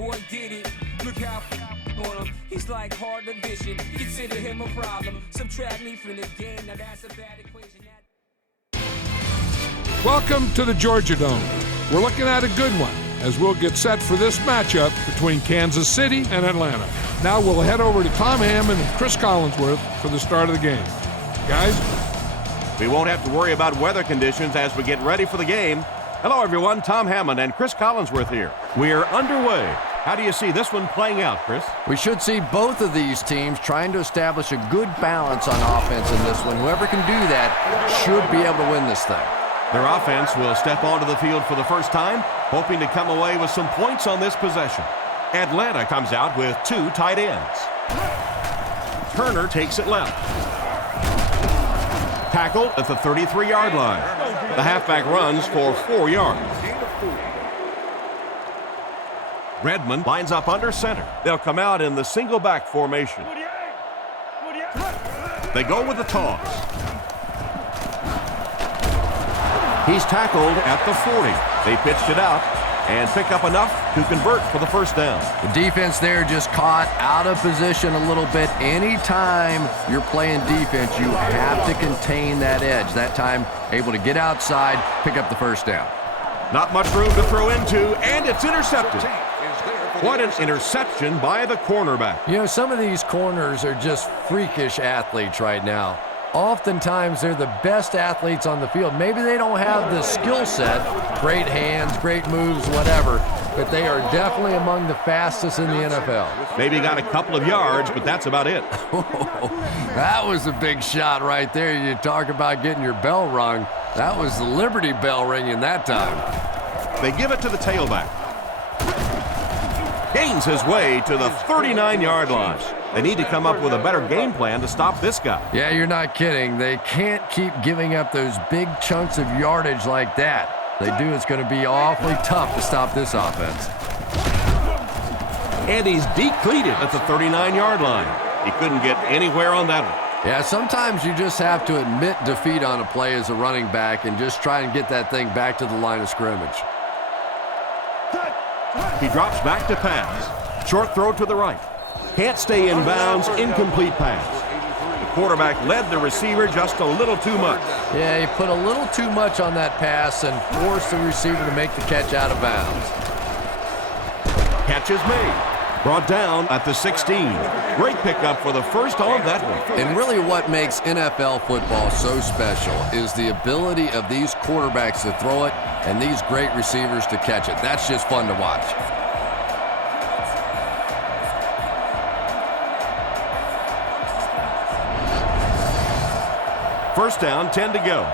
boy did it. Look how on him. He's like hard division. Consider him a problem. Subtract me from the game. Now that's a bad equation. Welcome to the Georgia Dome. We're looking at a good one as we'll get set for this matchup between Kansas City and Atlanta. Now we'll head over to Tom Hammond and Chris Collinsworth for the start of the game. Guys? We won't have to worry about weather conditions as we get ready for the game. Hello, everyone. Tom Hammond and Chris Collinsworth here. We're underway. How do you see this one playing out, Chris? We should see both of these teams trying to establish a good balance on offense in this one. Whoever can do that should be able to win this thing. Their offense will step onto the field for the first time, hoping to come away with some points on this possession. Atlanta comes out with 2 tight ends. Turner takes it left. Tackled at the 33-yard line. The halfback runs for 4 yards. Redmond lines up under center. They'll come out in the single back formation. They go with the toss. He's tackled at the 40. They pitched it out and pick up enough to convert for the first down. The defense there just caught out of position a little bit. Anytime you're playing defense, you have to contain that edge. That time, able to get outside, pick up the first down. Not much room to throw into, and it's intercepted. What an interception by the cornerback. You know, some of these corners are just freakish athletes right now. Oftentimes, they're the best athletes on the field. Maybe they don't have the skill set, great hands, great moves, whatever, but they are definitely among the fastest in the NFL. Maybe got a couple of yards, but that's about it. That was a big shot right there. You talk about getting your bell rung. That was the Liberty Bell ringing that time. They give it to the tailback. Gains his way to the 39-yard line. They need to come up with a better game plan to stop this guy. Yeah, you're not kidding. They can't keep giving up those big chunks of yardage like that. They do, it's going to be awfully tough to stop this offense. And he's depleted at the 39-yard line. He couldn't get anywhere on that one. Yeah, sometimes you just have to admit defeat on a play as a running back and just try and get that thing back to the line of scrimmage. He drops back to pass. Short throw to the right. Can't stay in bounds, incomplete pass. The quarterback led the receiver just a little too much. Yeah, he put a little too much on that pass and forced the receiver to make the catch out of bounds. Catch is made. Brought down at the 16. Great pickup for the first on that one. And really what makes NFL football so special is the ability of these quarterbacks to throw it and these great receivers to catch it. That's just fun to watch. First down, 10 to go.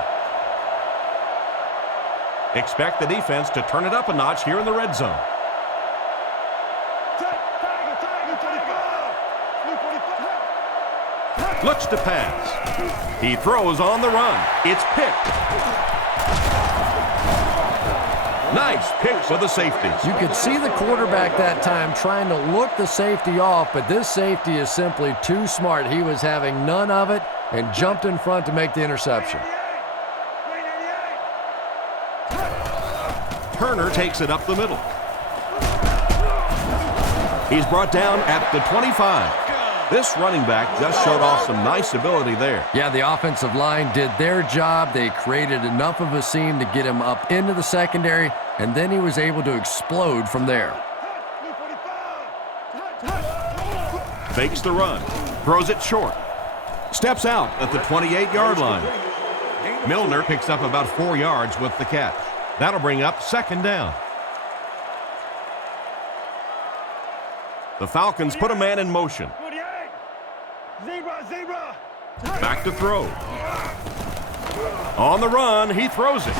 Expect the defense to turn it up a notch here in the red zone. Looks to pass. He throws on the run. It's picked. Nice pick for the safety. You could see the quarterback that time trying to look the safety off, but this safety is simply too smart. He was having none of it and jumped in front to make the interception. Turner takes it up the middle. He's brought down at the 25. This running back just showed off some nice ability there. Yeah, the offensive line did their job. They created enough of a seam to get him up into the secondary, and then he was able to explode from there. Fakes the run. Throws it short. Steps out at the 28-yard line. Milner picks up about 4 yards with the catch. That'll bring up second down. The Falcons put a man in motion. Back to throw. On the run, he throws it.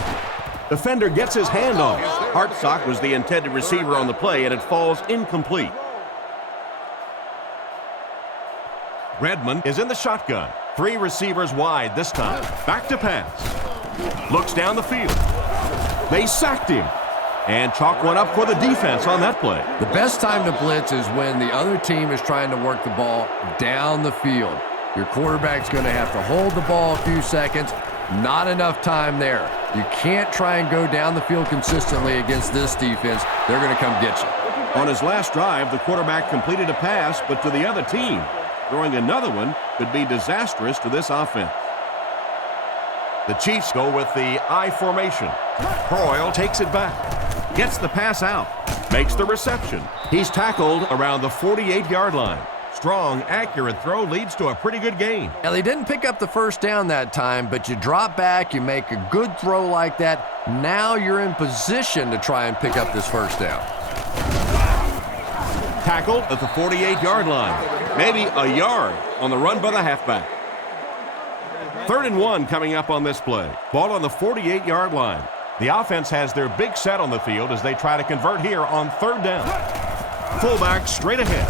Defender gets his hand on it. Hartsock was the intended receiver on the play, and it falls incomplete. Redmond is in the shotgun. 3 receivers wide this time. Back to pass. Looks down the field. They sacked him. And chalk one up for the defense on that play. The best time to blitz is when the other team is trying to work the ball down the field. Your quarterback's going to have to hold the ball a few seconds. Not enough time there. You can't try and go down the field consistently against this defense. They're going to come get you. On his last drive, the quarterback completed a pass, but to the other team. Throwing another one could be disastrous to this offense. The Chiefs go with the I formation. Croyle takes it back. Gets the pass out. Makes the reception. He's tackled around the 48-yard line. Strong, accurate throw leads to a pretty good gain. Now, they didn't pick up the first down that time, but you drop back, you make a good throw like that. Now you're in position to try and pick up this first down. Tackled at the 48-yard line. Maybe a yard on the run by the halfback. 3rd and 1 coming up on this play. Ball on the 48-yard line. The offense has their big set on the field as they try to convert here on 3rd down. Fullback straight ahead.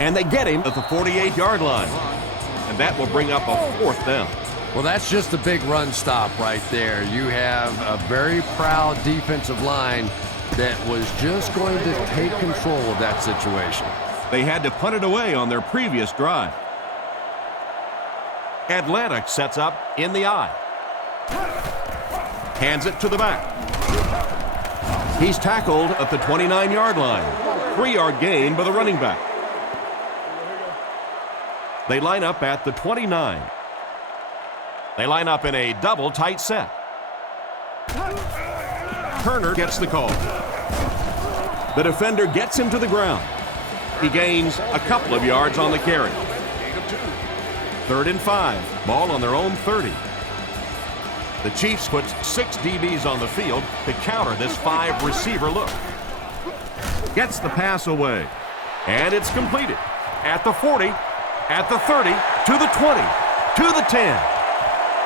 And they get him at the 48-yard line. And that will bring up a 4th down. Well, that's just a big run stop right there. You have a very proud defensive line that was just going to take control of that situation. They had to punt it away on their previous drive. Atlanta sets up in the I. Hands it to the back. He's tackled at the 29-yard line. 3-yard gain by the running back. They line up at the 29. They line up in a double tight set. Turner gets the call. The defender gets him to the ground. He gains a couple of yards on the carry. 3rd and 5. Ball on their own 30. The Chiefs put 6 DBs on the field to counter this 5-receiver look. Gets the pass away. And it's completed. At the 40, at the 30, to the 20, to the 10.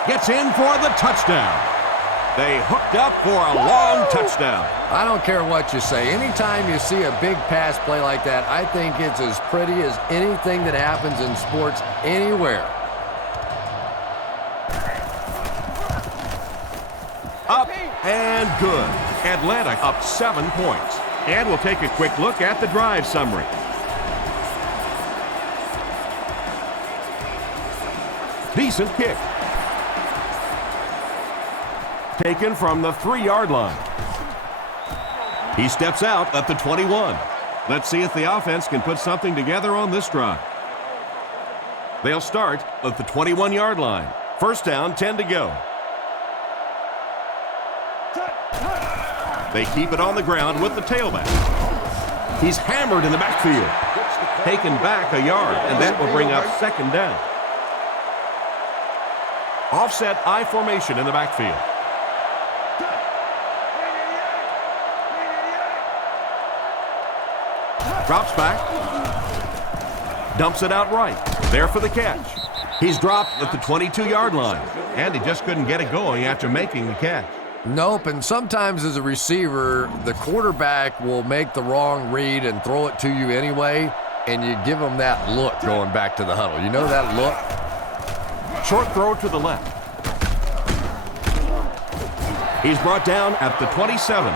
Gets in for the touchdown. They hooked up for a long touchdown. I don't care what you say. Anytime you see a big pass play like that, I think it's as pretty as anything that happens in sports anywhere. Up and good. Atlanta up 7 points. And we'll take a quick look at the drive summary. Decent kick. Taken from the 3-yard line. He steps out at the 21. Let's see if the offense can put something together on this drive. They'll start at the 21-yard line. 1st down, 10 to go. They keep it on the ground with the tailback. He's hammered in the backfield. Taken back a yard, and that will bring up 2nd down. Offset I formation in the backfield. Drops back. Dumps it out right. There for the catch. He's dropped at the 22-yard line, and he just couldn't get it going after making the catch. Nope, and sometimes as a receiver, the quarterback will make the wrong read and throw it to you anyway, and you give him that look going back to the huddle. You know that look? Short throw to the left. He's brought down at the 27.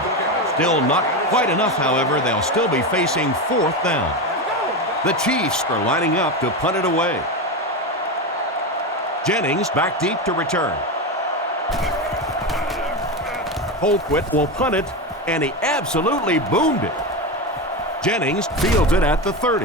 Still not quite enough, however. They'll still be facing 4th down. The Chiefs are lining up to punt it away. Jennings back deep to return. Holquist will punt it, and he absolutely boomed it. Jennings fields it at the 30.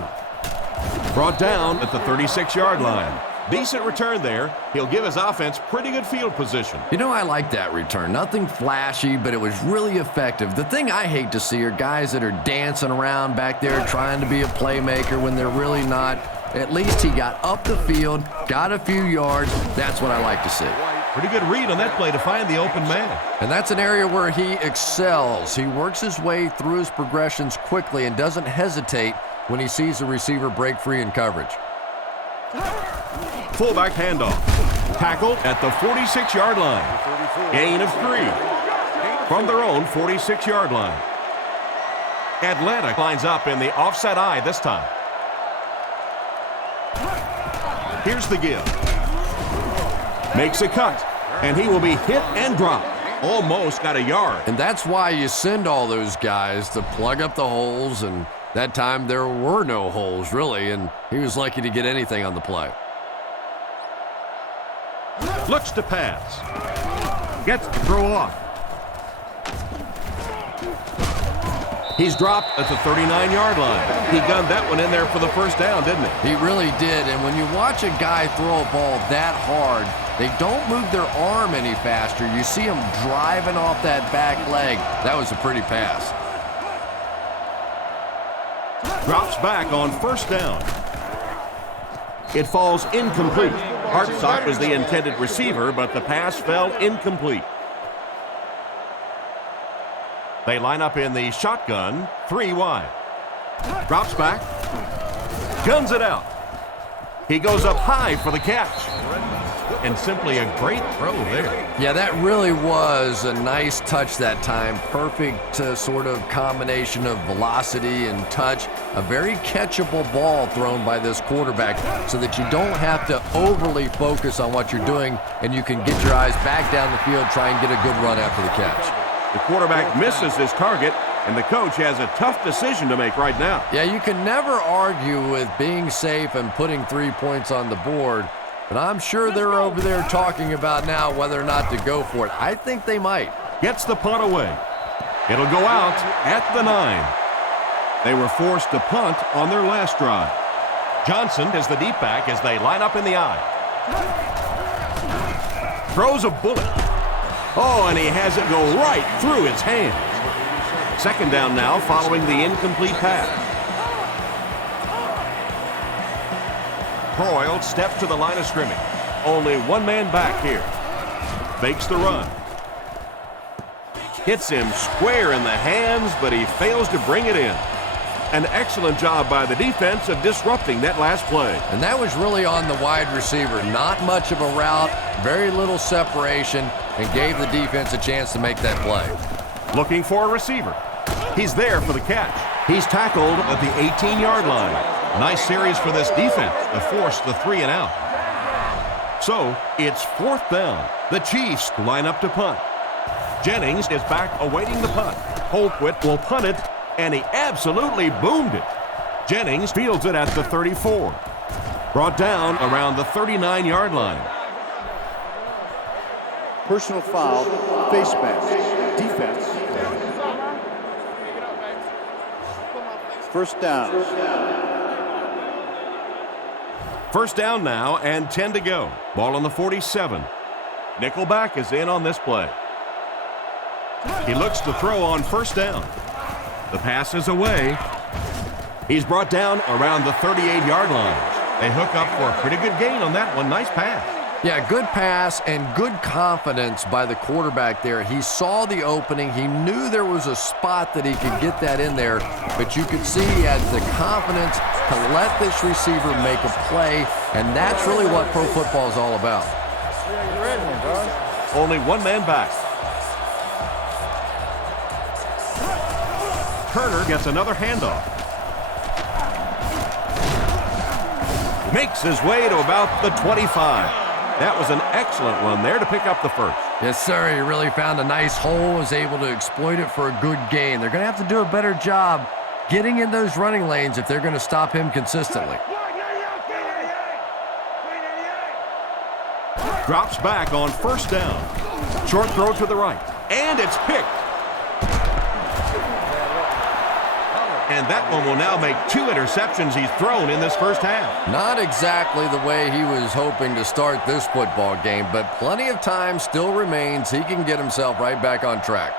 Brought down at the 36-yard line. Decent return there. He'll give his offense pretty good field position. You know, I like that return. Nothing flashy, but it was really effective. The thing I hate to see are guys that are dancing around back there trying to be a playmaker when they're really not. At least he got up the field, got a few yards. That's what I like to see. Pretty good read on that play to find the open man. And that's an area where he excels. He works his way through his progressions quickly and doesn't hesitate when he sees the receiver break free in coverage. Fullback handoff. Tackled at the 46-yard line. Gain of 3. From their own 46-yard line. Atlanta lines up in the offset I this time. Here's the give. Makes a cut. And he will be hit and dropped. Almost got a yard. And that's why you send all those guys to plug up the holes. And that time there were no holes, really. And he was lucky to get anything on the play. Looks to pass. Gets the throw off. He's dropped at the 39-yard line. He gunned that one in there for the first down, didn't he? He really did, and when you watch a guy throw a ball that hard, they don't move their arm any faster. You see him driving off that back leg. That was a pretty pass. Drops back on first down. It falls incomplete. Hartsock was the intended receiver, but the pass fell incomplete. They line up in the shotgun, 3 wide. Drops back, guns it out. He goes up high for the catch. And simply a great throw there. Yeah, that really was a nice touch that time. Perfect sort of combination of velocity and touch. A very catchable ball thrown by this quarterback so that you don't have to overly focus on what you're doing and you can get your eyes back down the field, try and get a good run after the catch. The quarterback misses his target, and the coach has a tough decision to make right now. Yeah, you can never argue with being safe and putting 3 points on the board, but I'm sure they're over there talking about now whether or not to go for it. I think they might. Gets the punt away. It'll go out at the 9. They were forced to punt on their last drive. Johnson is the deep back as they line up in the I. Throws a bullet. Oh, and he has it go right through his hands. Second down now following the incomplete pass. Broyle steps to the line of scrimmage. Only one man back here. Fakes the run. Hits him square in the hands, but he fails to bring it in. An excellent job by the defense of disrupting that last play. And that was really on the wide receiver. Not much of a route, very little separation, and gave the defense a chance to make that play. Looking for a receiver. He's there for the catch. He's tackled at the 18-yard line. Nice series for this defense to force the 3 and out. So it's 4th down. The Chiefs line up to punt. Jennings is back awaiting the punt. Colquitt will punt it, and he absolutely boomed it. Jennings fields it at the 34. Brought down around the 39-yard line. Personal foul, face mask, defense. First down. First down now and 10 to go. Ball on the 47. Nickelback is in on this play. He looks to throw on first down. The pass is away. He's brought down around the 38-yard line. They hook up for a pretty good gain on that one. Nice pass. Yeah, good pass and good confidence by the quarterback there. He saw the opening. He knew there was a spot that he could get that in there, but you could see he had the confidence to let this receiver make a play, and that's really what pro football is all about. Only one man back. Turner gets another handoff. Makes his way to about the 25. That was an excellent run there to pick up the first. Yes, sir. He really found a nice hole, was able to exploit it for a good gain. They're going to have to do a better job getting in those running lanes if they're going to stop him consistently. Drops back on first down. Short throw to the right. And it's picked. And that one will now make 2 interceptions he's thrown in this first half. Not exactly the way he was hoping to start this football game, but plenty of time still remains. He can get himself right back on track.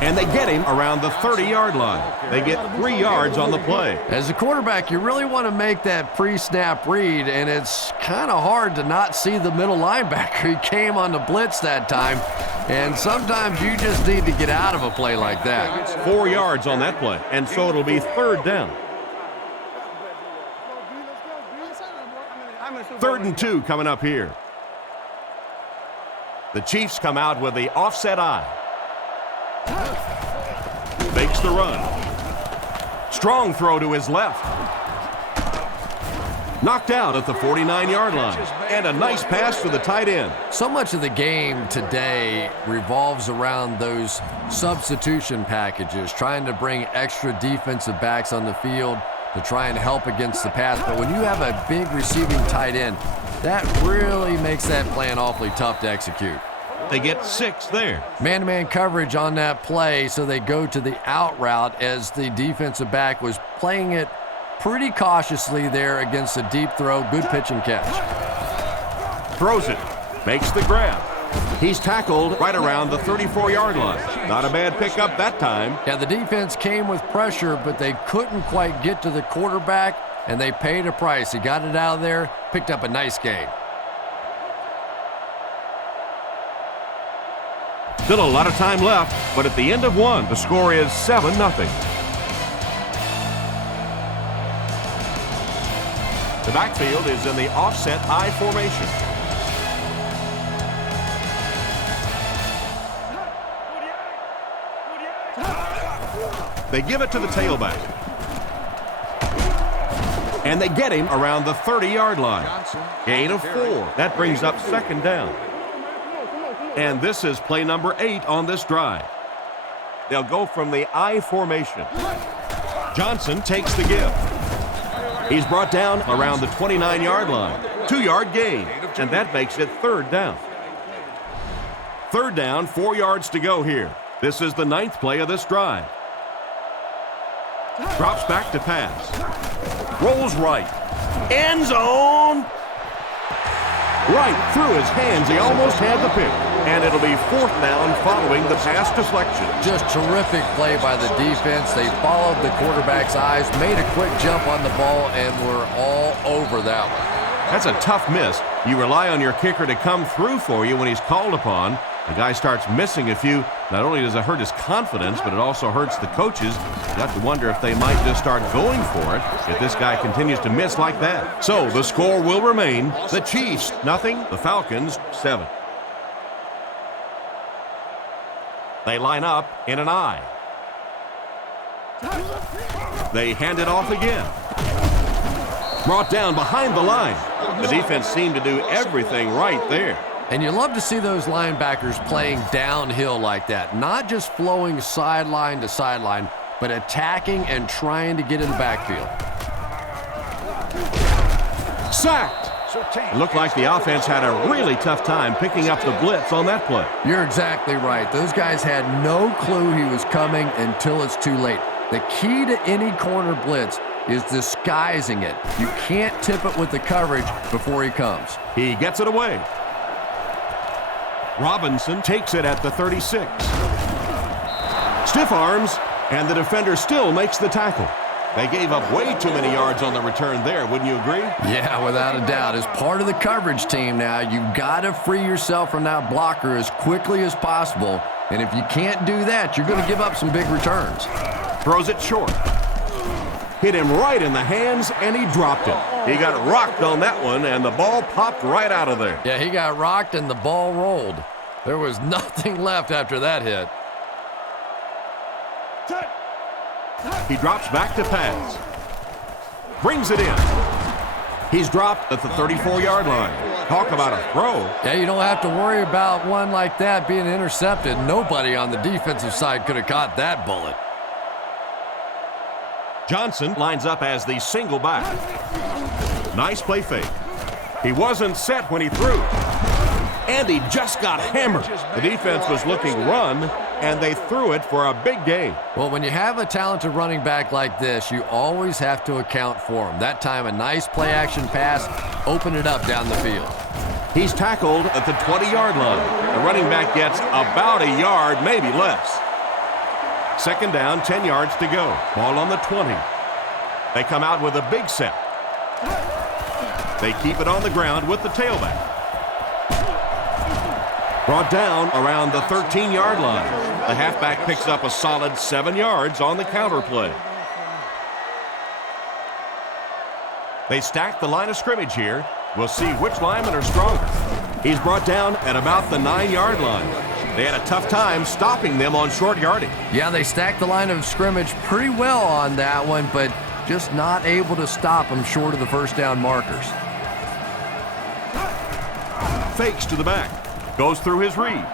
And they get him around the 30-yard line. They get 3 yards on the play. As a quarterback, you really want to make that pre-snap read, and it's kind of hard to not see the middle linebacker. He came on the blitz that time, and sometimes you just need to get out of a play like that. 4 yards on that play, and so it'll be 3rd down. 3rd and 2 coming up here. The Chiefs come out with the offset eye. Makes the run. Strong throw to his left. Knocked out at the 49-yard line. And a nice pass to the tight end. So much of the game today revolves around those substitution packages, trying to bring extra defensive backs on the field to try and help against the pass. But when you have a big receiving tight end, that really makes that plan awfully tough to execute. They get 6 there. Man-to-man coverage on that play, so they go to the out route as the defensive back was playing it pretty cautiously there against a deep throw. Good pitch and catch. Throws it. Makes the grab. He's tackled right around the 34-yard line. Not a bad pickup that time. Yeah, the defense came with pressure, but they couldn't quite get to the quarterback, and they paid a price. He got it out of there, picked up a nice gain. Still a lot of time left, but at the end of one, the score is 7-0. The backfield is in the offset I formation. They give it to the tailback. And they get him around the 30-yard line. Gain of 4. That brings up 2nd down. And this is play number 8 on this drive. They'll go from the I formation. Johnson takes the give. He's brought down around the 29-yard line. 2-yard gain, and that makes it 3rd down. 3rd down, 4 yards to go here. This is the 9th play of this drive. Drops back to pass. Rolls right. End zone. Right through his hands. He almost had the pick. And it'll be 4th down following the pass deflection. Just terrific play by the defense. They followed the quarterback's eyes, made a quick jump on the ball, and were all over that one. That's a tough miss. You rely on your kicker to come through for you when he's called upon. The guy starts missing a few. Not only does it hurt his confidence, but it also hurts the coaches. You have to wonder if they might just start going for it if this guy continues to miss like that. So the score will remain the Chiefs 0, the Falcons 7. They line up in an I. They hand it off again. Brought down behind the line. The defense seemed to do everything right there. And you love to see those linebackers playing downhill like that. Not just flowing sideline to sideline, but attacking and trying to get in the backfield. Sacked. It looked like the offense had a really tough time picking up the blitz on that play. You're exactly right. Those guys had no clue he was coming until it's too late. The key to any corner blitz is disguising it. You can't tip it with the coverage before he comes. He gets it away. Robinson takes it at the 36. Stiff arms, and the defender still makes the tackle. They gave up way too many yards on the return there, wouldn't you agree? Yeah, without a doubt. As part of the coverage team now, you've got to free yourself from that blocker as quickly as possible. And if you can't do that, you're going to give up some big returns. Throws it short. Hit him right in the hands, and he dropped it. He got rocked on that one, and the ball popped right out of there. Yeah, he got rocked, and the ball rolled. There was nothing left after that hit. He drops back to pass. Brings it in. He's dropped at the 34-yard line. Talk about a throw. Yeah, you don't have to worry about one like that being intercepted. Nobody on the defensive side could have caught that bullet. Johnson lines up as the single back. Nice play fake. He wasn't set when he threw. And he just got hammered. The defense was looking run, and they threw it for a big gain. Well, when you have a talented running back like this, you always have to account for him. That time, a nice play-action pass, open it up down the field. He's tackled at the 20-yard line. The running back gets about a yard, maybe less. 2nd down, 10 yards to go. Ball on the 20. They come out with a big set. They keep it on the ground with the tailback. Brought down around the 13-yard line. The halfback picks up a solid 7 yards on the counter play. They stack the line of scrimmage here. We'll see which linemen are stronger. He's brought down at about the 9-yard line. They had a tough time stopping them on short yardage. Yeah, they stacked the line of scrimmage pretty well on that one, but just not able to stop them short of the first down markers. Fakes to the back. Goes through his read.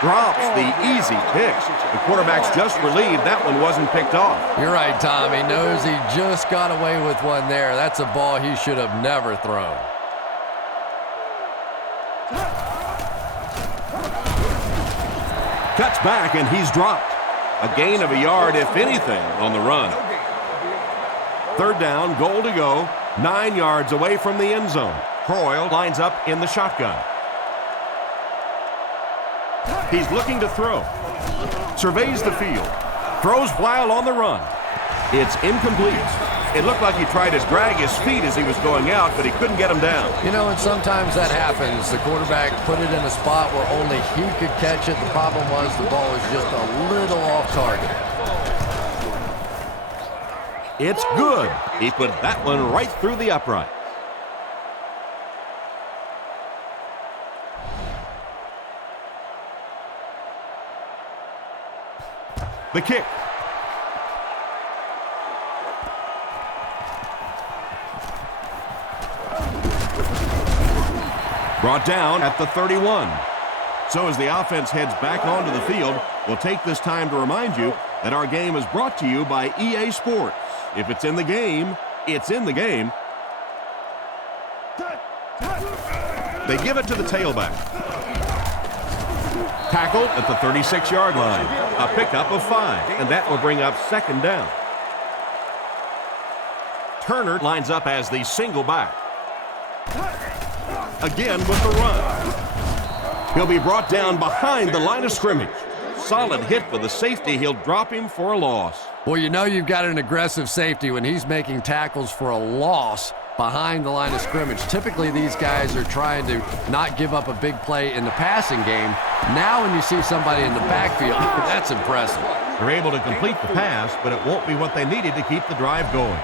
Drops the easy pick. The quarterback's just relieved that one wasn't picked off. You're right, Tom. He knows he just got away with one there. That's a ball he should have never thrown. Cuts back, and he's dropped. A gain of a yard, if anything, on the run. Third down, goal to go, 9 yards away from the end zone. Croyle lines up in the shotgun. He's looking to throw. Surveys the field. Throws while on the run. It's incomplete. It looked like he tried to drag his feet as he was going out, but he couldn't get him down. You know, and sometimes that happens. The quarterback put it in a spot where only he could catch it. The problem was the ball was just a little off target. It's good. He put that one right through the upright. The kick. Brought down at the 31. So as the offense heads back onto the field, we'll take this time to remind you that our game is brought to you by EA Sports. If it's in the game, it's in the game. They give it to the tailback. Tackle at the 36-yard line. A pickup of 5, and that will bring up second down. Turner lines up as the single back. Again with the run. He'll be brought down behind the line of scrimmage. Solid hit with the safety. He'll drop him for a loss. Well, you know you've got an aggressive safety when he's making tackles for a loss behind the line of scrimmage. Typically, these guys are trying to not give up a big play in the passing game. Now when you see somebody in the backfield, that's impressive. They're able to complete the pass, but it won't be what they needed to keep the drive going.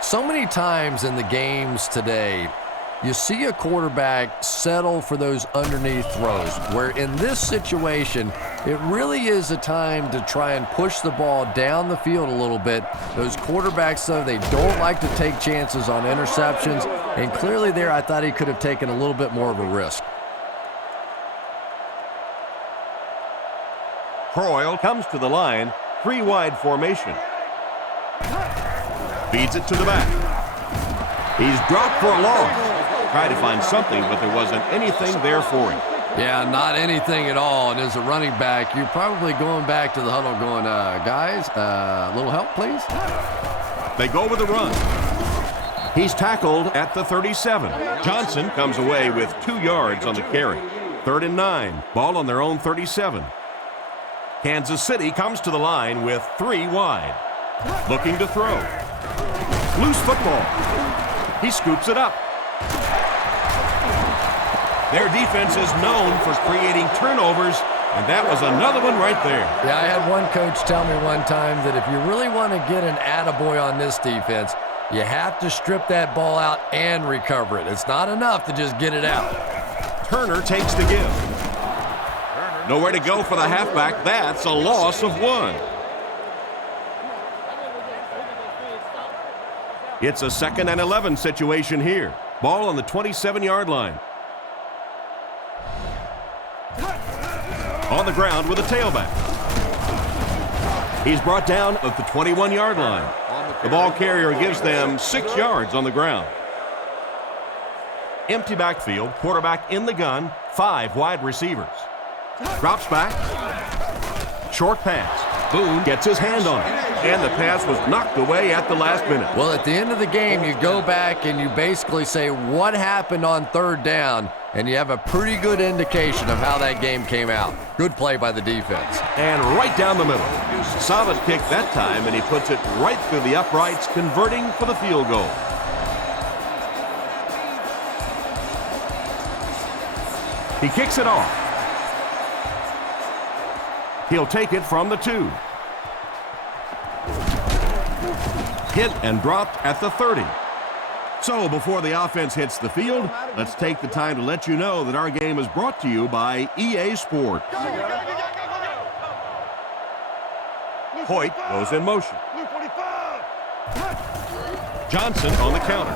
So many times in the games today, you see a quarterback settle for those underneath throws, where in this situation, it really is a time to try and push the ball down the field a little bit. Those quarterbacks, though, they don't like to take chances on interceptions, and clearly there I thought he could have taken a little bit more of a risk. Croyle comes to the line, 3-wide formation. Feeds it to the back. He's dropped for a loss. Tried to find something, but there wasn't anything there for him. Yeah, not anything at all. And as a running back, you're probably going back to the huddle going, guys, a little help, please? They go with a run. He's tackled at the 37. Johnson comes away with 2 yards on the carry. 3rd and 9. Ball on their own 37. Kansas City comes to the line with 3 wide. Looking to throw. Loose football. He scoops it up. Their defense is known for creating turnovers, and that was another one right there. Yeah, I had one coach tell me one time that if you really want to get an attaboy on this defense, you have to strip that ball out and recover it. It's not enough to just get it out. Turner takes the give. Nowhere to go for the halfback. That's a loss of 1. It's a 2nd and 11 situation here. Ball on the 27-yard line. On the ground with a tailback. He's brought down at the 21-yard line. The ball carrier gives them 6 yards on the ground. Empty backfield, quarterback in the gun, 5 wide receivers. Drops back. Short pass. Boone gets his hand on it. And the pass was knocked away at the last minute. Well, at the end of the game, you go back and you basically say what happened on 3rd down, and you have a pretty good indication of how that game came out. Good play by the defense. And right down the middle. Solid kick that time, and he puts it right through the uprights, converting for the field goal. He kicks it off. He'll take it from the 2. Hit and dropped at the 30. So before the offense hits the field, let's take the time to let you know that our game is brought to you by EA Sports. Hoyt goes in motion. Johnson on the counter.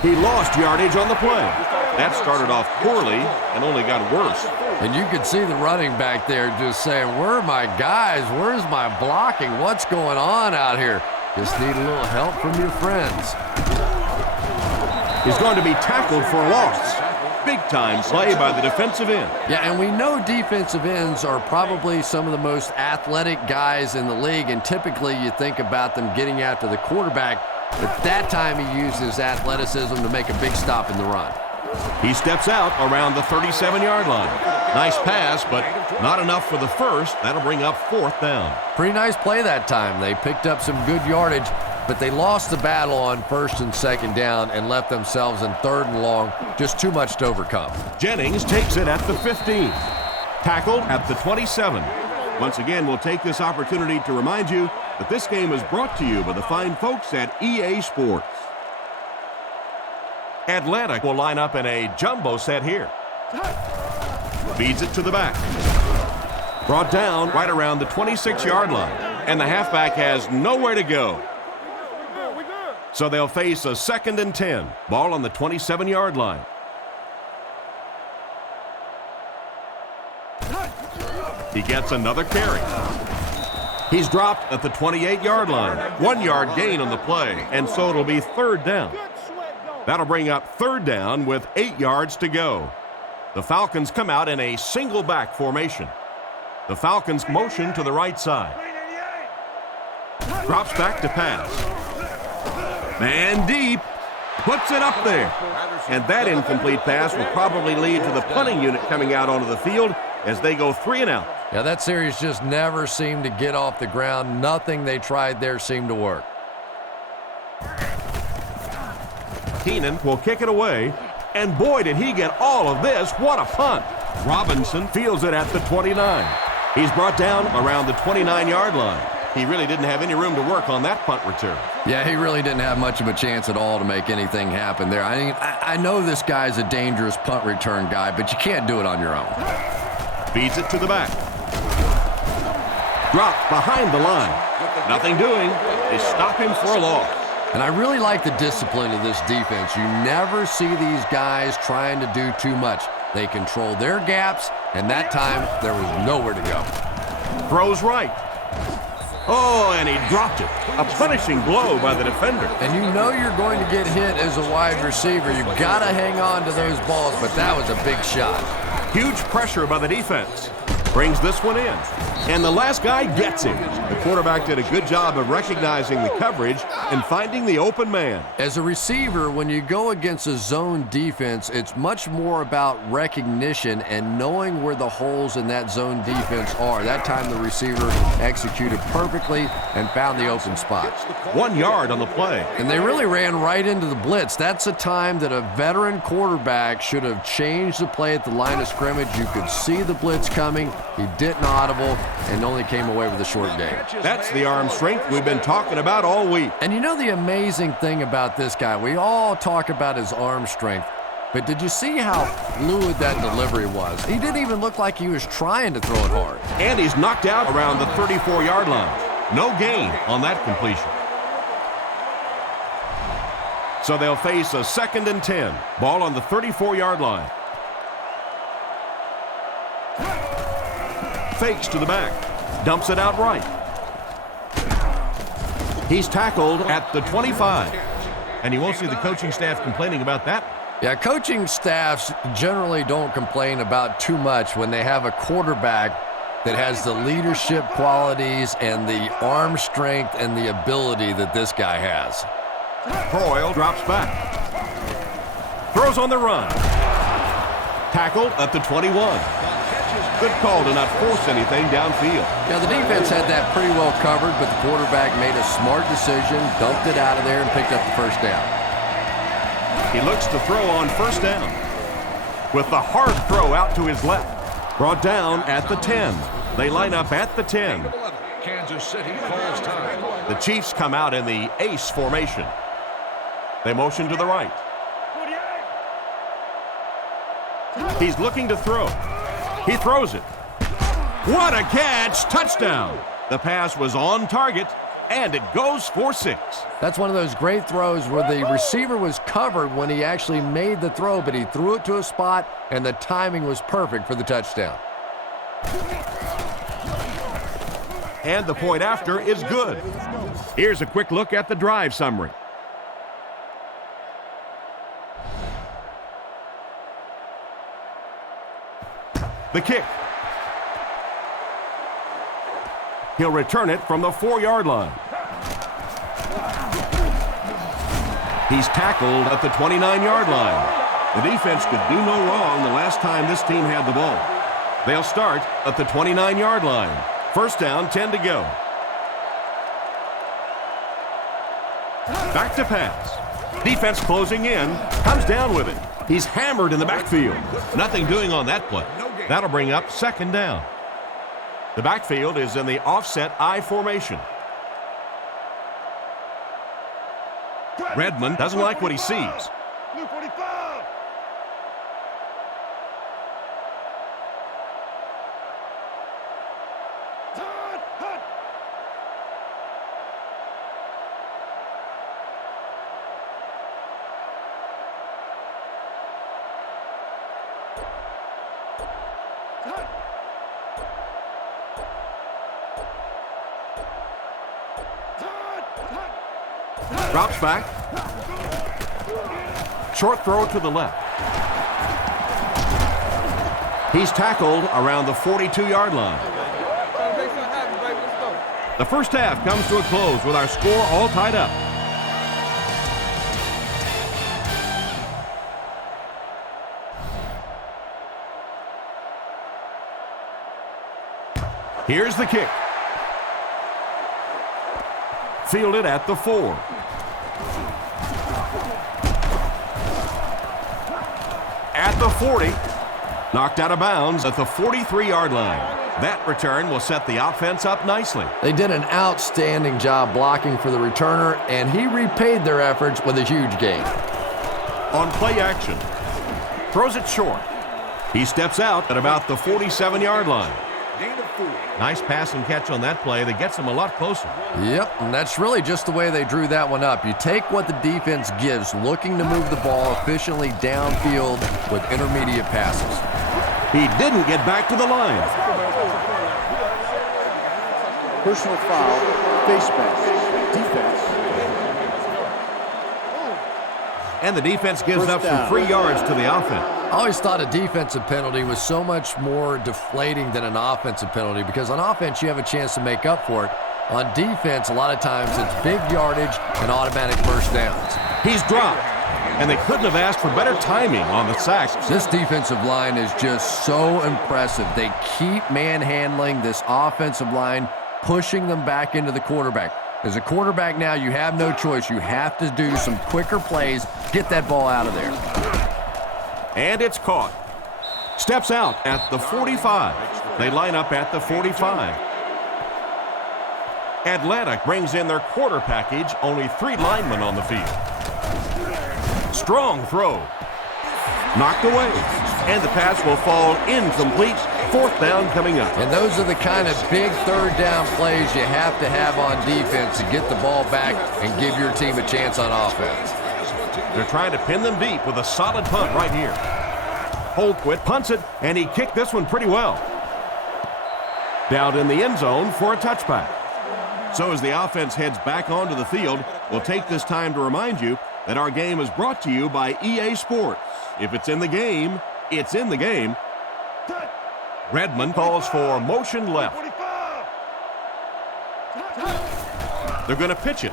He lost yardage on the play. That started off poorly and only got worse. And you could see the running back there just saying, where are my guys? Where's my blocking? What's going on out here? Just need a little help from your friends. He's going to be tackled for a loss. Big-time play by the defensive end. Yeah, and we know defensive ends are probably some of the most athletic guys in the league, and typically you think about them getting after the quarterback, but that time he used his athleticism to make a big stop in the run. He steps out around the 37-yard line. Nice pass, but not enough for the first. That'll bring up 4th down. Pretty nice play that time. They picked up some good yardage, but they lost the battle on 1st and 2nd down and left themselves in 3rd and long. Just too much to overcome. Jennings takes it at the 15. Tackled at the 27. Once again, we'll take this opportunity to remind you that this game is brought to you by the fine folks at EA Sports. Atlanta will line up in a jumbo set here. Feeds it to the back. Brought down right around the 26-yard line. And the halfback has nowhere to go. So they'll face a 2nd and 10. Ball on the 27-yard line. He gets another carry. He's dropped at the 28-yard line. 1-yard gain on the play, and so it'll be 3rd down. That'll bring up 3rd down with 8 yards to go. The Falcons come out in a single back formation. The Falcons motion to the right side. Drops back to pass. Man deep. Puts it up there. And that incomplete pass will probably lead to the punting unit coming out onto the field as they go 3 and out. Yeah, that series just never seemed to get off the ground. Nothing they tried there seemed to work. Keenan will kick it away, and boy, did he get all of this. What a punt. Robinson fields it at the 29. He's brought down around the 29-yard line. He really didn't have any room to work on that punt return. Yeah, he really didn't have much of a chance at all to make anything happen there. I mean, I know this guy's a dangerous punt return guy, but you can't do it on your own. Feeds it to the back. Dropped behind the line. Nothing doing. They stop him for a loss. And I really like the discipline of this defense. You never see these guys trying to do too much. They control their gaps, and that time there was nowhere to go. Throws right. Oh, and he dropped it. A punishing blow by the defender. And you know you're going to get hit as a wide receiver. You've got to hang on to those balls, but that was a big shot. Huge pressure by the defense. Brings this one in. And the last guy gets him. The quarterback did a good job of recognizing the coverage and finding the open man. As a receiver, when you go against a zone defense, it's much more about recognition and knowing where the holes in that zone defense are. That time the receiver executed perfectly and found the open spot. 1 yard on the play. And they really ran right into the blitz. That's a time that a veteran quarterback should have changed the play at the line of scrimmage. You could see the blitz coming. He didn't audible and only came away with a short gain. That's the arm strength we've been talking about all week. And you know the amazing thing about this guy, we all talk about his arm strength, but did you see how fluid that delivery was? He didn't even look like he was trying to throw it hard. And he's knocked out around the 34-yard line. No gain on that completion. So they'll face a 2nd and 10. Ball on the 34-yard line. Fakes to the back. Dumps it out right. He's tackled at the 25. And you won't see the coaching staff complaining about that. Yeah, coaching staffs generally don't complain about too much when they have a quarterback that has the leadership qualities and the arm strength and the ability that this guy has. Broyle drops back. Throws on the run. Tackled at the 21. Good call to not force anything downfield. Yeah, the defense had that pretty well covered, but the quarterback made a smart decision, dumped it out of there, and picked up the first down. He looks to throw on 1st down. With the hard throw out to his left. Brought down at the 10. They line up at the 10. Kansas City calls time. The Chiefs come out in the ace formation. They motion to the right. He's looking to throw. He throws it. What a catch! Touchdown! The pass was on target, and it goes for 6. That's one of those great throws where the receiver was covered when he actually made the throw, but he threw it to a spot, and the timing was perfect for the touchdown. And the point after is good. Here's a quick look at the drive summary. The kick. He'll return it from the 4-yard line. He's tackled at the 29-yard line. The defense could do no wrong the last time this team had the ball. They'll start at the 29-yard line. First down, 10 to go. Back to pass. Defense closing in. Comes down with it. He's hammered in the backfield. Nothing doing on that play. That'll bring up second down. The backfield is in the offset I formation. Redmond doesn't like what he sees. Drops back. Short throw to the left. He's tackled around the 42-yard line. The first half comes to a close with our score all tied up. Here's the kick. Fielded at the 4. At the 40. Knocked out of bounds at the 43-yard line. That return will set the offense up nicely. They did an outstanding job blocking for the returner, and he repaid their efforts with a huge gain. On play action. Throws it short. He steps out at about the 47-yard line. Nice pass and catch on that play that gets them a lot closer. Yep, and that's really just the way they drew that one up. You take what the defense gives, looking to move the ball efficiently downfield with intermediate passes. He didn't get back to the line. Personal foul, face mask, defense. And the defense gives up some free yards to the offense. I always thought a defensive penalty was so much more deflating than an offensive penalty, because on offense you have a chance to make up for it. On defense, a lot of times it's big yardage and automatic first downs. He's dropped, and they couldn't have asked for better timing on the sacks. This defensive line is just so impressive. They keep manhandling this offensive line, pushing them back into the quarterback. As a quarterback now, you have no choice. You have to do some quicker plays, get that ball out of there. And it's caught. Steps out at the 45. They line up at the 45. Atlanta brings in their quarter package, only 3 linemen on the field. Strong throw. Knocked away. And the pass will fall incomplete. Fourth down coming up. And those are the kind of big third down plays you have to have on defense to get the ball back and give your team a chance on offense. They're trying to pin them deep with a solid punt right here. Holquist punts it, and he kicked this one pretty well. Down in the end zone for a touchback. So as the offense heads back onto the field, we'll take this time to remind you that our game is brought to you by EA Sports. If it's in the game, it's in the game. Redmond calls for motion left. They're going to pitch it.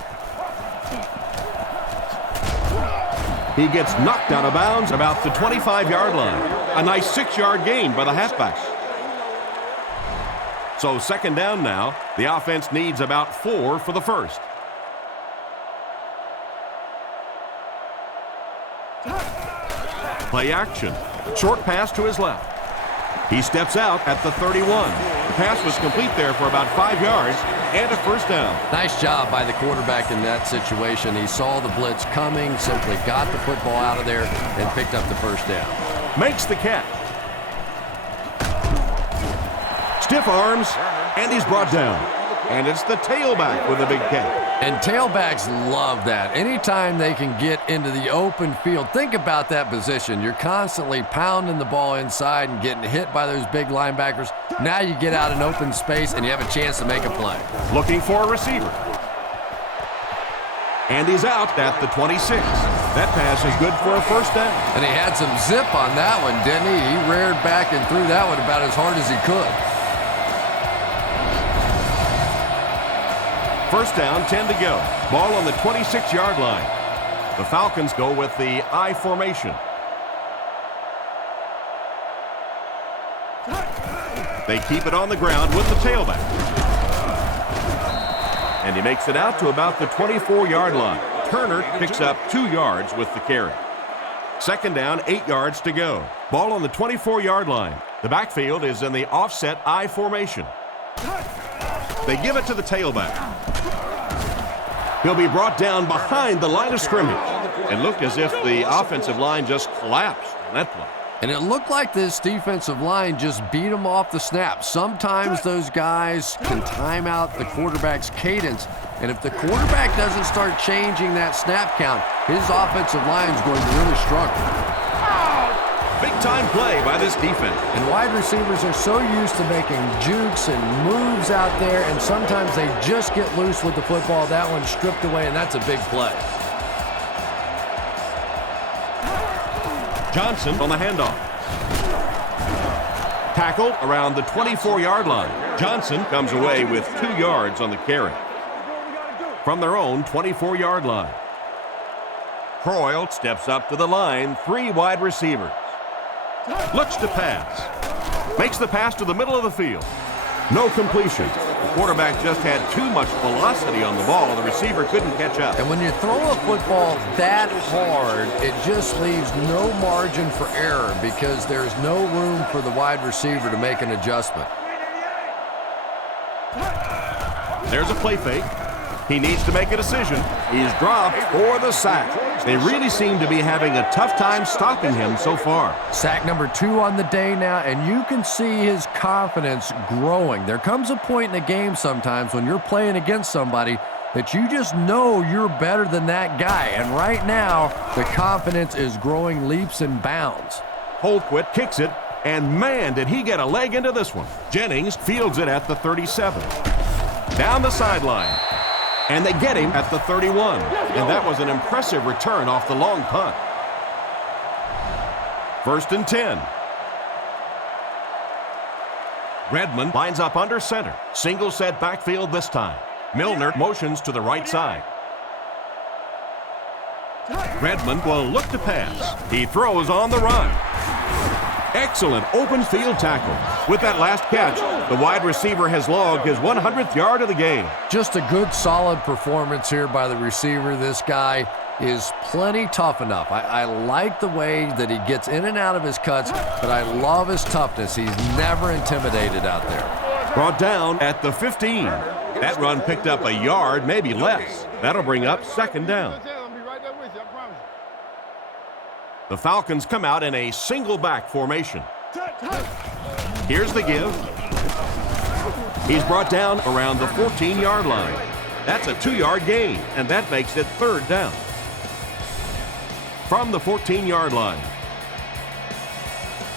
He gets knocked out of bounds about the 25-yard line. A nice 6-yard gain by the halfback. So second down now. The offense needs about 4 for the first. Play action. Short pass to his left. He steps out at the 31. The pass was complete there for about 5 yards and a first down. Nice job by the quarterback in that situation. He saw the blitz coming, simply got the football out of there, and picked up the first down. Makes the catch. Stiff arms, and he's brought down. And it's the tailback with a big catch. And tailbacks love that. Anytime they can get into the open field, think about that position. You're constantly pounding the ball inside and getting hit by those big linebackers. Now you get out in open space and you have a chance to make a play. Looking for a receiver. And he's out at the 26. That pass is good for a first down. And he had some zip on that one, didn't he? He reared back and threw that one about as hard as he could. First down, 10 to go. Ball on the 26-yard line. The Falcons go with the I formation. They keep it on the ground with the tailback. And he makes it out to about the 24-yard line. Turner picks up 2 yards with the carry. Second down, 8 yards to go. Ball on the 24-yard line. The backfield is in the offset I formation. They give it to the tailback. He'll be brought down behind the line of scrimmage. It looked as if the offensive line just collapsed on that play. And it looked like this defensive line just beat him off the snap. Sometimes those guys can time out the quarterback's cadence. And if the quarterback doesn't start changing that snap count, his offensive line is going to really struggle. Big-time play by this defense. And wide receivers are so used to making jukes and moves out there, and sometimes they just get loose with the football. That one's stripped away, and that's a big play. Johnson on the handoff. Tackle around the 24-yard line. Johnson comes away with 2 yards on the carry. From their own 24-yard line. Croyle steps up to the line, 3 wide receivers. Looks to pass. Makes the pass to the middle of the field. No completion. The quarterback just had too much velocity on the ball. The receiver couldn't catch up. And when you throw a football that hard, it just leaves no margin for error because there's no room for the wide receiver to make an adjustment. There's a play fake. He needs to make a decision. He's dropped for the sack. They really seem to be having a tough time stopping him so far. Sack number 2 on the day now, and you can see his confidence growing. There comes a point in the game sometimes when you're playing against somebody that you just know you're better than that guy. And right now, the confidence is growing leaps and bounds. Holquit kicks it, and man, did he get a leg into this one. Jennings fields it at the 37. Down the sideline. And they get him at the 31. And that was an impressive return off the long punt. First and 10. Redmond lines up under center. Single set backfield this time. Milner motions to the right side. Redmond will look to pass. He throws on the run. Excellent open field tackle. With that last catch, the wide receiver has logged his 100th yard of the game. Just a good, solid performance here by the receiver. This guy is plenty tough enough. I like the way that he gets in and out of his cuts, but I love his toughness. He's never intimidated out there. Brought down at the 15. That run picked up a yard, maybe less. That'll bring up second down. The Falcons come out in a single back formation. Here's the give. He's brought down around the 14-yard line. That's a 2-yard gain, and that makes it third down. From the 14-yard line,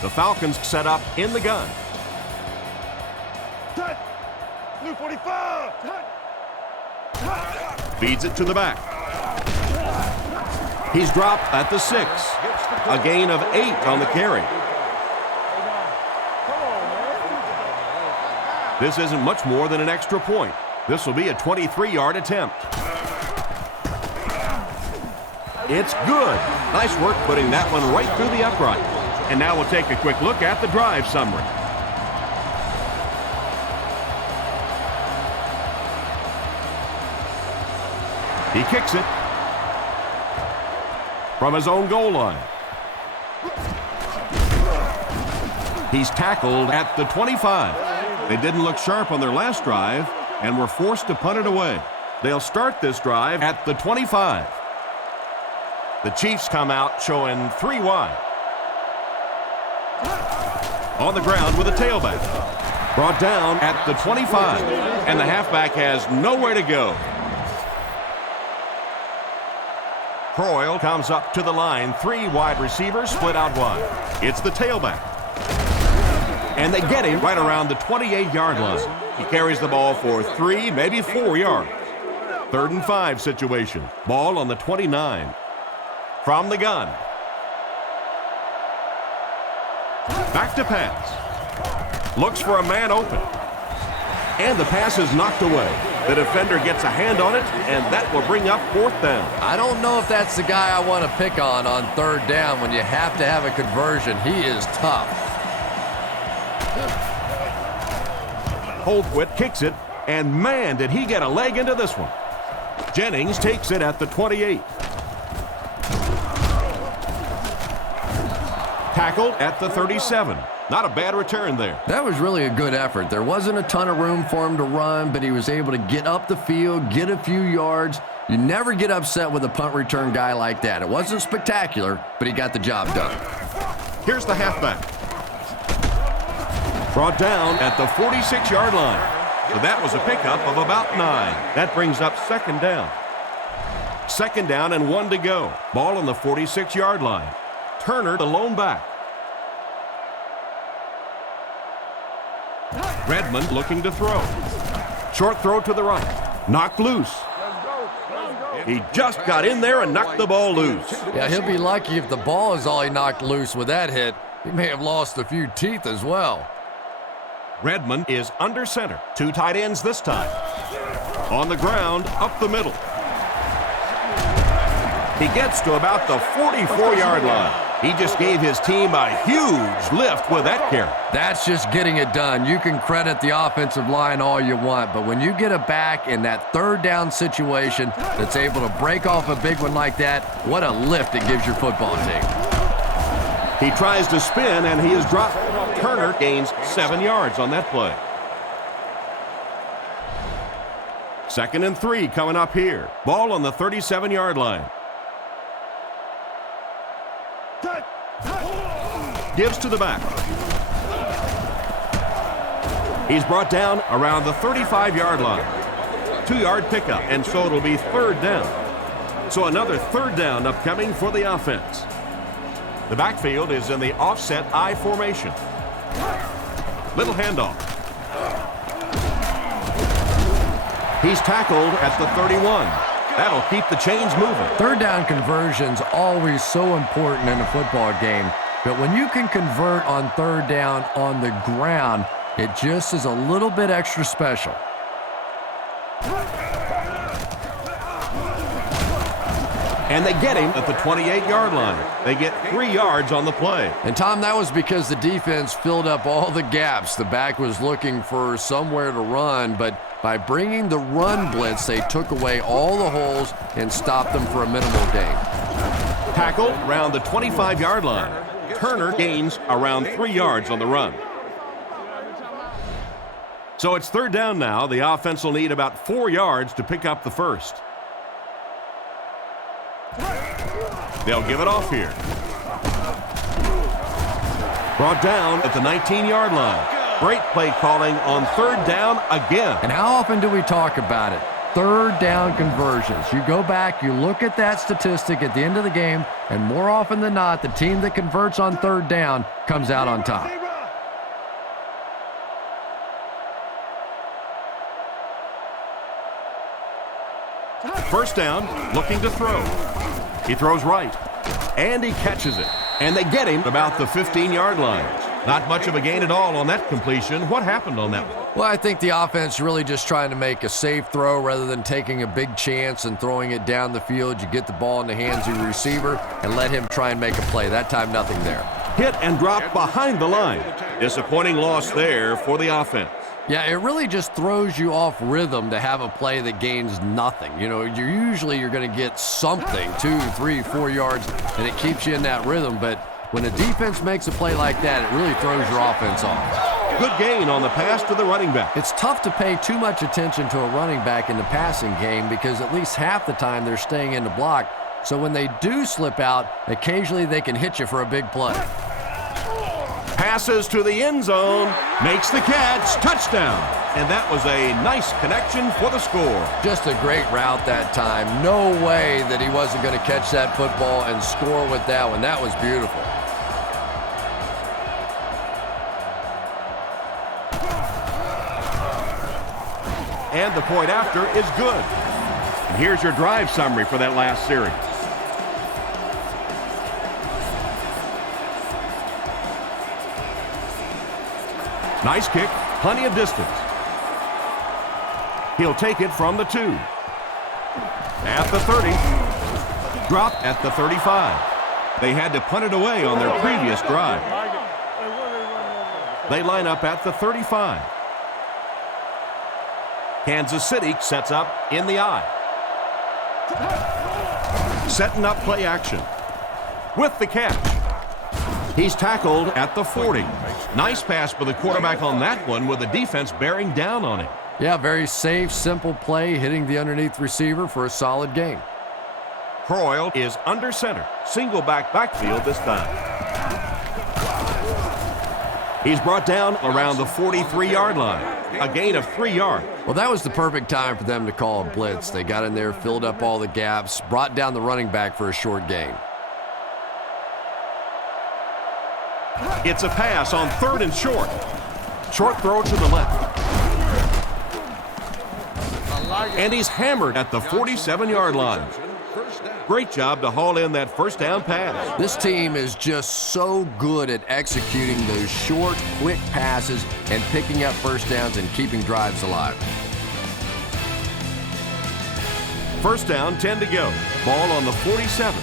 the Falcons set up in the gun. Feeds it to the back. He's dropped at the 6. A gain of 8 on the carry. This isn't much more than an extra point. This will be a 23-yard attempt. It's good. Nice work putting that one right through the upright. And now we'll take a quick look at the drive summary. He kicks it from his own goal line. He's tackled at the 25. They didn't look sharp on their last drive and were forced to punt it away. They'll start this drive at the 25. The Chiefs come out showing 3 wide. On the ground with a tailback. Brought down at the 25. And the halfback has nowhere to go. Croyle comes up to the line. 3 wide receivers split out wide. It's the tailback. And they get him right around the 28-yard line. He carries the ball for 3, maybe 4 yards. 3rd and 5 situation. Ball on the 29. From the gun. Back to pass. Looks for a man open. And the pass is knocked away. The defender gets a hand on it, and that will bring up 4th down. I don't know if that's the guy I want to pick on 3rd down when you have to have a conversion. He is tough. Holtwit kicks it, and man, did he get a leg into this one. Jennings takes it at the 28. Tackled at the 37. Not a bad return there. That was really a good effort. There wasn't a ton of room for him to run, but he was able to get up the field, get a few yards. You never get upset with a punt return guy like that. It wasn't spectacular, but he got the job done. Here's the halfback. Brought down at the 46-yard line. So that was a pickup of about 9. That brings up 2nd down. 2nd down and 1 to go. Ball on the 46-yard line. Turner, the lone back. Redmond looking to throw. Short throw to the right. Knocked loose. He just got in there and knocked the ball loose. Yeah, he'll be lucky if the ball is all he knocked loose with that hit. He may have lost a few teeth as well. Redmond is under center. 2 tight ends this time. On the ground, up the middle. He gets to about the 44-yard line. He just gave his team a huge lift with that carry. That's just getting it done. You can credit the offensive line all you want, but when you get a back in that 3rd down situation that's able to break off a big one like that, what a lift it gives your football team. He tries to spin, and he is dropped. Turner gains 7 yards on that play. 2nd and 3 coming up here. Ball on the 37-yard line. Gives to the back. He's brought down around the 35-yard line. 2-yard pickup, and so it'll be 3rd down. So another 3rd down upcoming for the offense. The backfield is in the offset I formation. Little handoff. He's tackled at the 31. That'll keep the chains moving. 3rd down conversion's always so important in a football game. But when you can convert on 3rd down on the ground, it just is a little bit extra special. And they get him at the 28-yard line. They get 3 yards on the play. And, Tom, that was because the defense filled up all the gaps. The back was looking for somewhere to run, but by bringing the run blitz, they took away all the holes and stopped them for a minimal gain. Tackled around the 25-yard line. Turner gains around 3 yards on the run. So it's 3rd down now. The offense will need about 4 yards to pick up the first. They'll give it off here. Brought down at the 19-yard line. Great play calling on 3rd down again. And how often do we talk about it? 3rd down conversions. You go back, you look at that statistic at the end of the game, and more often than not, the team that converts on 3rd down comes out on top. First down, looking to throw. He throws right, and he catches it. And they get him about the 15-yard line. Not much of a gain at all on that completion. What happened on that one? Well, I think the offense really just trying to make a safe throw rather than taking a big chance and throwing it down the field. You get the ball in the hands of your receiver and let him try and make a play. That time, nothing there. Hit and drop behind the line. Disappointing loss there for the offense. Yeah, it really just throws you off rhythm to have a play that gains nothing. You know, you're going to get something, 2, 3, 4 yards, and it keeps you in that rhythm. But when a defense makes a play like that, it really throws your offense off. Good gain on the pass to the running back. It's tough to pay too much attention to a running back in the passing game because at least half the time they're staying in the block. So when they do slip out, occasionally they can hit you for a big play. Passes to the end zone, makes the catch, touchdown. And that was a nice connection for the score. Just a great route that time. No way that he wasn't going to catch that football and score with that one. That was beautiful. And the point after is good. And here's your drive summary for that last series. Nice kick, plenty of distance. He'll take it from the 2. At the 30. Dropped at the 35. They had to punt it away on their previous drive. They line up at the 35. Kansas City sets up in the I. Setting up play action. With the catch. He's tackled at the 40. Nice pass for the quarterback on that one with the defense bearing down on him. Yeah, very safe, simple play, hitting the underneath receiver for a solid gain. Croyle is under center. Single backfield this time. He's brought down around the 43-yard line. A gain of 3 yards. Well, that was the perfect time for them to call a blitz. They got in there, filled up all the gaps, brought down the running back for a short gain. It's a pass on 3rd and short. Short throw to the left. And he's hammered at the 47-yard line. Great job to haul in that first down pass. This team is just so good at executing those short, quick passes and picking up first downs and keeping drives alive. First down, 10 to go. Ball on the 47.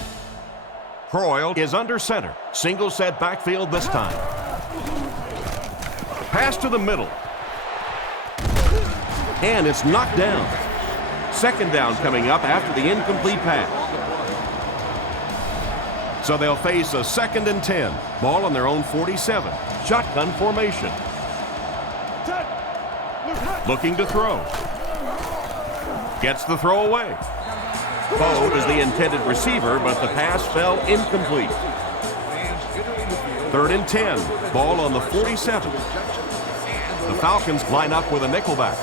Croyle is under center. Single set backfield this time. Pass to the middle. And it's knocked down. Second down coming up after the incomplete pass. So they'll face a 2nd and 10. Ball on their own 47. Shotgun formation. Looking to throw. Gets the throw away. Bo is the intended receiver, but the pass fell incomplete. 3rd and 10. Ball on the 47. The Falcons line up with a nickelback.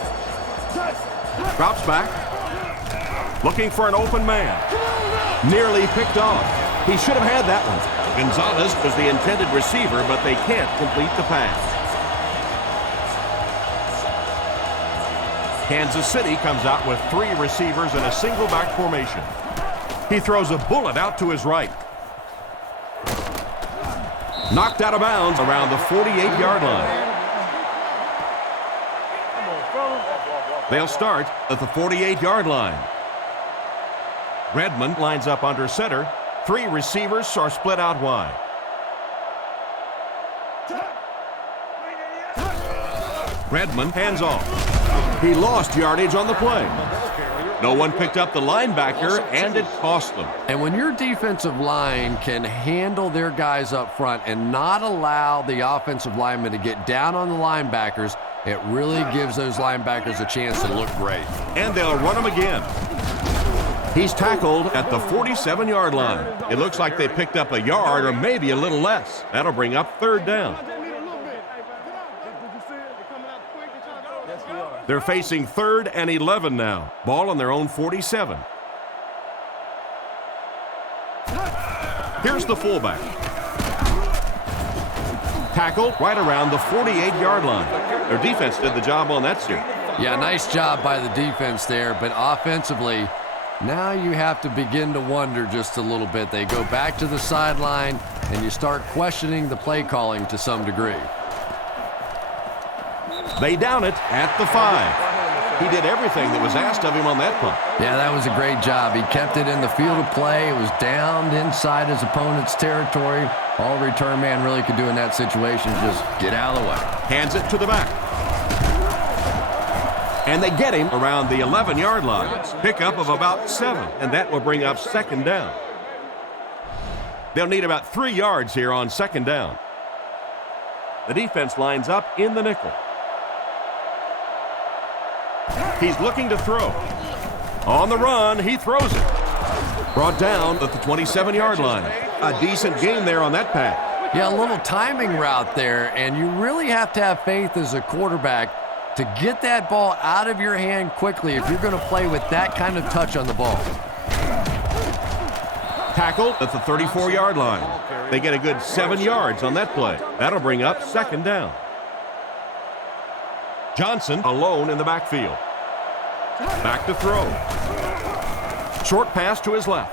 Drops back. Looking for an open man. Nearly picked off. He should have had that one. Gonzalez was the intended receiver, but they can't complete the pass. Kansas City comes out with 3 receivers in a single back formation. He throws a bullet out to his right. Knocked out of bounds around the 48-yard line. They'll start at the 48-yard line. Redmond lines up under center. 3 receivers are split out wide. Redmond hands off. He lost yardage on the play. No one picked up the linebacker, and it cost them. And when your defensive line can handle their guys up front and not allow the offensive linemen to get down on the linebackers, it really gives those linebackers a chance to look great. And they'll run him again. He's tackled at the 47-yard line. It looks like they picked up a yard or maybe a little less. That'll bring up 3rd down. They're facing 3rd and 11 now. Ball on their own 47. Here's the fullback. Tackled right around the 48-yard line. Their defense did the job on that series. Yeah, nice job by the defense there, but offensively, now you have to begin to wonder just a little bit. They go back to the sideline, and you start questioning the play calling to some degree. They down it at the 5. He did everything that was asked of him on that punt. Yeah, that was a great job. He kept it in the field of play. It was down inside his opponent's territory. All the return man really could do in that situation is just get out of the way. Hands it to the back. And they get him around the 11-yard line. Pickup of about 7, and that will bring up 2nd down. They'll need about 3 yards here on 2nd down. The defense lines up in the nickel. He's looking to throw. On the run, he throws it. Brought down at the 27-yard line. A decent gain there on that pass. Yeah, a little timing route there, and you really have to have faith as a quarterback to get that ball out of your hand quickly if you're going to play with that kind of touch on the ball. Tackled at the 34-yard line. They get a good 7 yards on that play. That'll bring up 2nd down. Johnson alone in the backfield. Back to throw. Short pass to his left.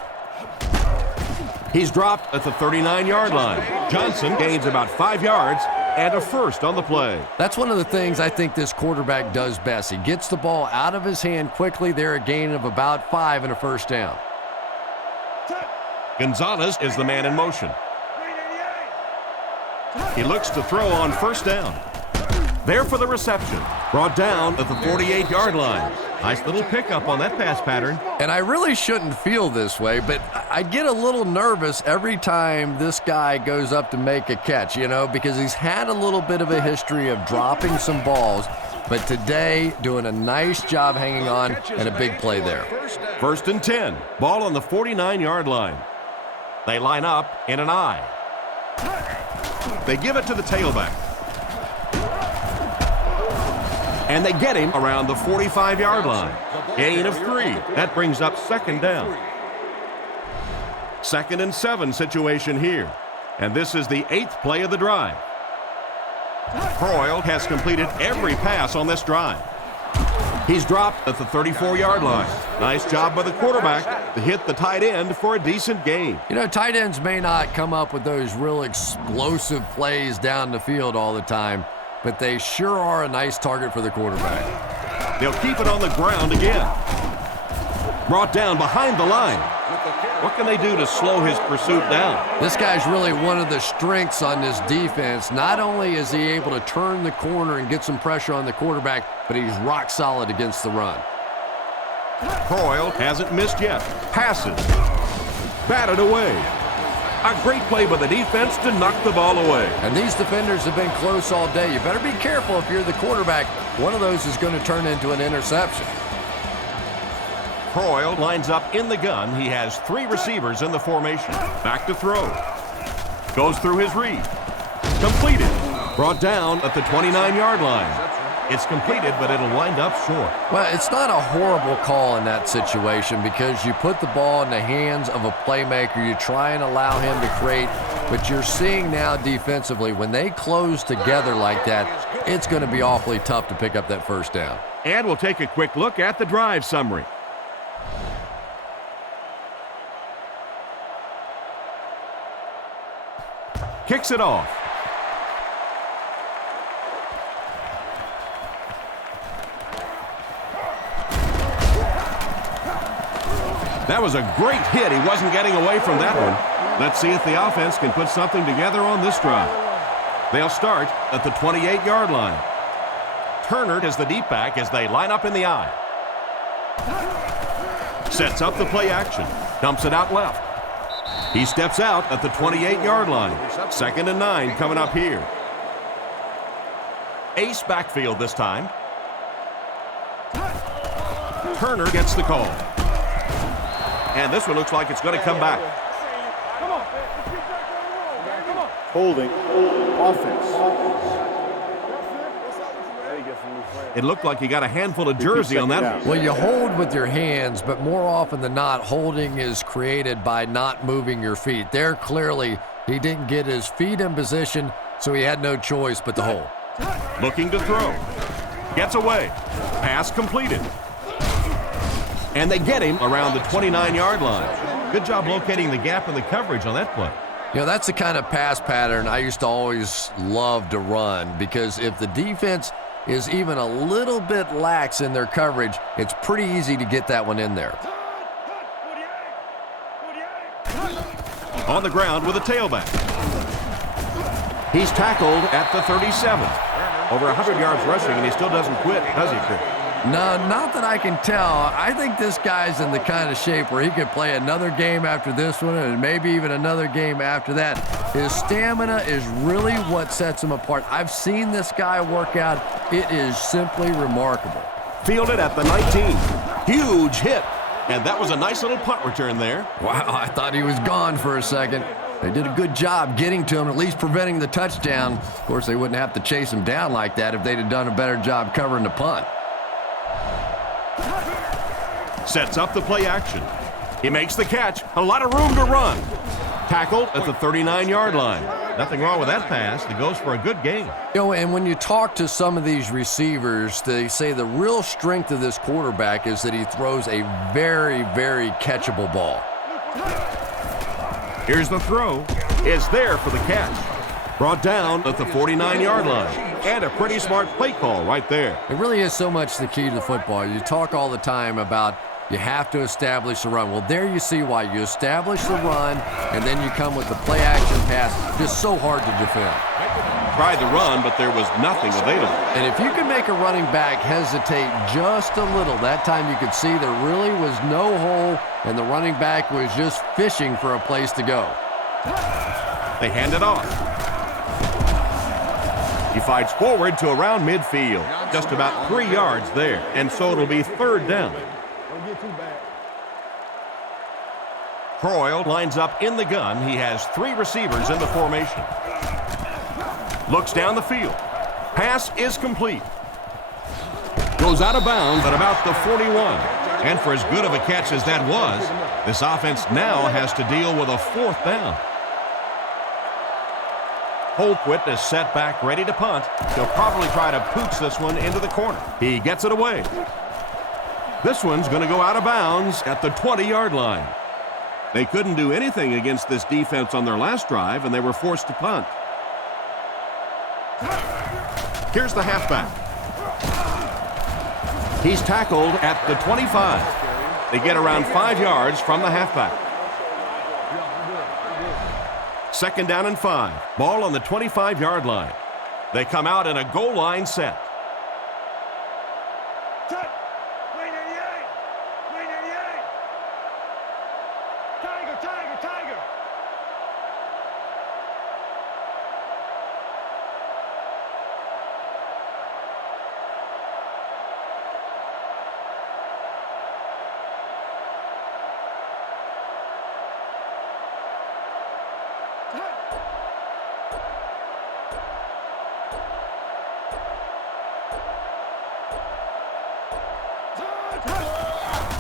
He's dropped at the 39-yard line. Johnson gains about 5 yards and a first on the play. That's one of the things I think this quarterback does best. He gets the ball out of his hand quickly. They're a gain of about 5 and a first down. Gonzalez is the man in motion. He looks to throw on first down. There for the reception. Brought down at the 48-yard line. Nice little pickup on that pass pattern. And I really shouldn't feel this way, but I get a little nervous every time this guy goes up to make a catch, because he's had a little bit of a history of dropping some balls, but today doing a nice job hanging on and a big play there. First and 10. Ball on the 49-yard line. They line up in an I. They give it to the tailback. And they get him around the 45-yard line. Gain of 3. That brings up second down. 2nd and 7 situation here. And this is the 8th play of the drive. Croyle has completed every pass on this drive. He's dropped at the 34-yard line. Nice job by the quarterback to hit the tight end for a decent gain. Tight ends may not come up with those real explosive plays down the field all the time, but they sure are a nice target for the quarterback. They'll keep it on the ground again. Brought down behind the line. What can they do to slow his pursuit down? This guy's really one of the strengths on this defense. Not only is he able to turn the corner and get some pressure on the quarterback, but he's rock solid against the run. Croyle hasn't missed yet. Passes. Batted away. A great play by the defense to knock the ball away. And these defenders have been close all day. You better be careful if you're the quarterback. One of those is going to turn into an interception. Croyle lines up in the gun. He has 3 receivers in the formation. Back to throw. Goes through his read. Completed. Brought down at the 29-yard line. It's completed, but it'll wind up short. Well, it's not a horrible call in that situation because you put the ball in the hands of a playmaker. You try and allow him to create, but you're seeing now defensively, when they close together like that, it's going to be awfully tough to pick up that first down. And we'll take a quick look at the drive summary. Kicks it off. That was a great hit. He wasn't getting away from that one. Let's see if the offense can put something together on this drive. They'll start at the 28-yard line. Turner is the deep back as they line up in the I. Sets up the play action. Dumps it out left. He steps out at the 28-yard line. 2nd and 9 coming up here. Ace backfield this time. Turner gets the call. And this one looks like it's going to come back. Holding. Offense. It looked like he got a handful of jersey on that. Well, you hold with your hands, but more often than not, holding is created by not moving your feet. There, clearly, he didn't get his feet in position, so he had no choice but to hold. Looking to throw. Gets away. Pass completed. And they get him around the 29-yard line. Good job locating the gap in the coverage on that play. That's the kind of pass pattern I used to always love to run, because if the defense is even a little bit lax in their coverage, it's pretty easy to get that one in there. On the ground with a tailback. He's tackled at the 37. Over 100 yards rushing, and he still doesn't quit, does he, Chris? No, not that I can tell. I think this guy's in the kind of shape where he could play another game after this one and maybe even another game after that. His stamina is really what sets him apart. I've seen this guy work out. It is simply remarkable. Fielded at the 19. Huge hit. And that was a nice little punt return there. Wow, I thought he was gone for a second. They did a good job getting to him, at least preventing the touchdown. Of course, they wouldn't have to chase him down like that if they'd have done a better job covering the punt. Sets up the play action. He makes the catch. A lot of room to run. Tackled at the 39-yard line. Nothing wrong with that pass. It goes for a good gain. And when you talk to some of these receivers, they say the real strength of this quarterback is that he throws a very, very catchable ball. Here's the throw. It's there for the catch. Brought down at the 49-yard line. And a pretty smart play call right there. It really is so much the key to football. You talk all the time about you have to establish the run. Well, there you see why. You establish the run, and then you come with the play-action pass. Just so hard to defend. Tried the run, but there was nothing available. And if you can make a running back hesitate just a little, that time you could see there really was no hole, and the running back was just fishing for a place to go. They hand it off. He fights forward to around midfield, just about 3 yards there, and so it'll be third down. Croyle lines up in the gun. He has 3 receivers in the formation. Looks down the field. Pass is complete. Goes out of bounds at about the 41. And for as good of a catch as that was, this offense now has to deal with a 4th down. Holquist is set back, ready to punt. He'll probably try to pooch this one into the corner. He gets it away. This one's going to go out of bounds at the 20-yard line. They couldn't do anything against this defense on their last drive, and they were forced to punt. Here's the halfback. He's tackled at the 25. They get around 5 yards from the halfback. 2nd down and 5. Ball on the 25-yard line. They come out in a goal line set.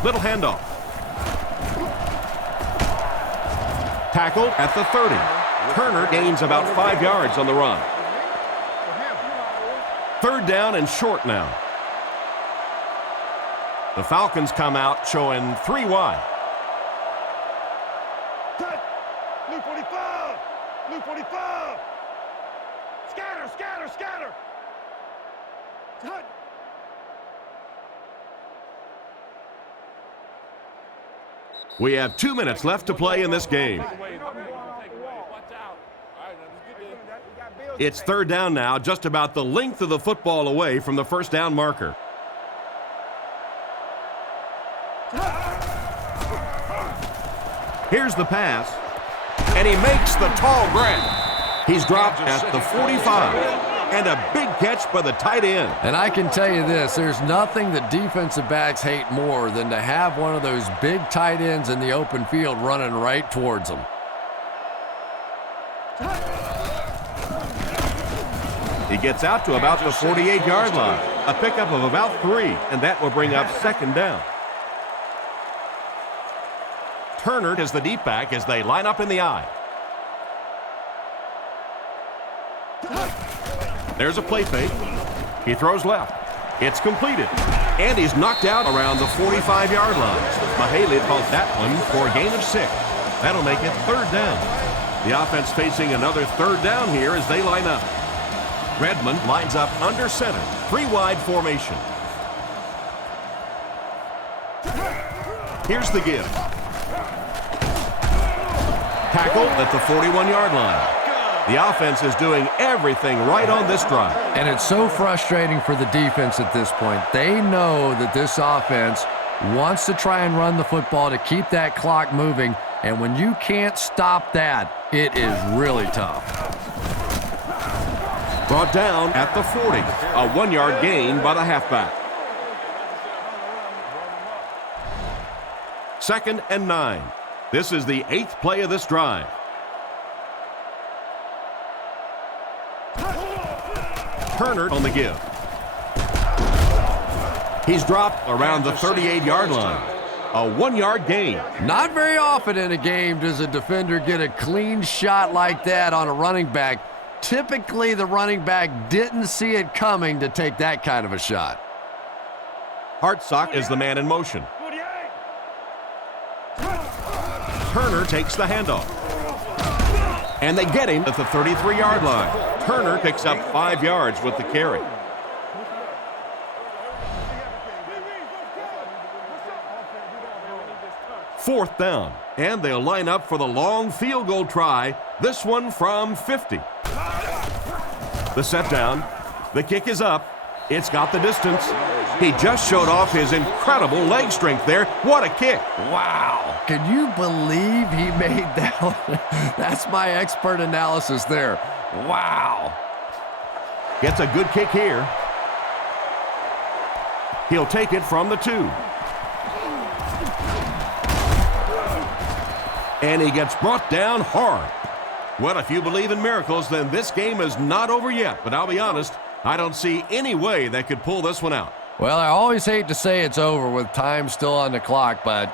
Little handoff. Tackled at the 30. Turner gains about 5 yards on the run. 3rd down and short now. The Falcons come out showing 3 wide. Blue 45! Blue 45! Scatter, scatter, scatter! Cut! We have 2 minutes left to play in this game. It's 3rd down now, just about the length of the football away from the 1st down marker. Here's the pass, and he makes the tall grab. He's dropped at the 45. And a big catch by the tight end. And I can tell you this, there's nothing that defensive backs hate more than to have one of those big tight ends in the open field running right towards them. He gets out to about the 48-yard line. A pickup of about 3, and that will bring up 2nd down. Turner is the deep back as they line up in the I. There's a play fake. He throws left. It's completed. And he's knocked out around the 45-yard line. Mahaley calls that one for a gain of 6. That'll make it 3rd down. The offense facing another 3rd down here as they line up. Redmond lines up under center. 3-wide formation. Here's the give. Tackled at the 41-yard line. The offense is doing everything right on this drive. And it's so frustrating for the defense at this point. They know that this offense wants to try and run the football to keep that clock moving. And when you can't stop that, it is really tough. Brought down at the 40. A 1-yard gain by the halfback. 2nd and 9. This is the 8th play of this drive. Turner on the give. He's dropped around the 38-yard line. A 1-yard gain. Not very often in a game does a defender get a clean shot like that on a running back. Typically, the running back didn't see it coming to take that kind of a shot. Hartsock is the man in motion. Turner takes the handoff. And they get him at the 33-yard line. Turner picks up 5 yards with the carry. Fourth down, and they'll line up for the long field goal try, this one from 50. The set down, the kick is up, it's got the distance. He just showed off his incredible leg strength there. What a kick. Wow. Can you believe he made that one? That's my expert analysis there. Wow. Gets a good kick here. He'll take it from the 2. And he gets brought down hard. Well, if you believe in miracles, then this game is not over yet. But I'll be honest, I don't see any way they could pull this one out. Well, I always hate to say it's over with time still on the clock, but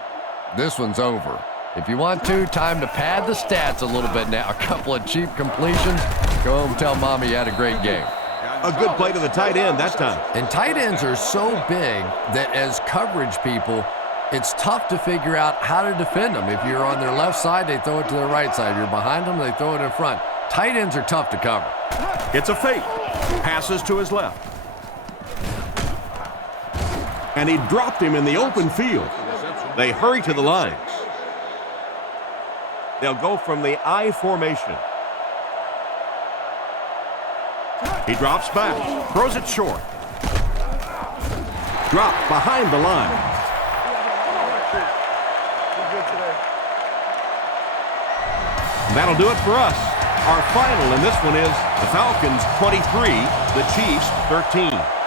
this one's over. If you want time to pad the stats a little bit now. A couple of cheap completions. Go home and tell Mommy you had a great game. A good play to the tight end that time. And tight ends are so big that as coverage people, it's tough to figure out how to defend them. If you're on their left side, they throw it to their right side. If you're behind them, they throw it in front. Tight ends are tough to cover. It's a fake. Passes to his left. And he dropped him in the open field. They hurry to the lines. They'll go from the I formation. He drops back, throws it short. Dropped behind the line. That'll do it for us. Our final in this one is the Falcons 23, the Chiefs 13.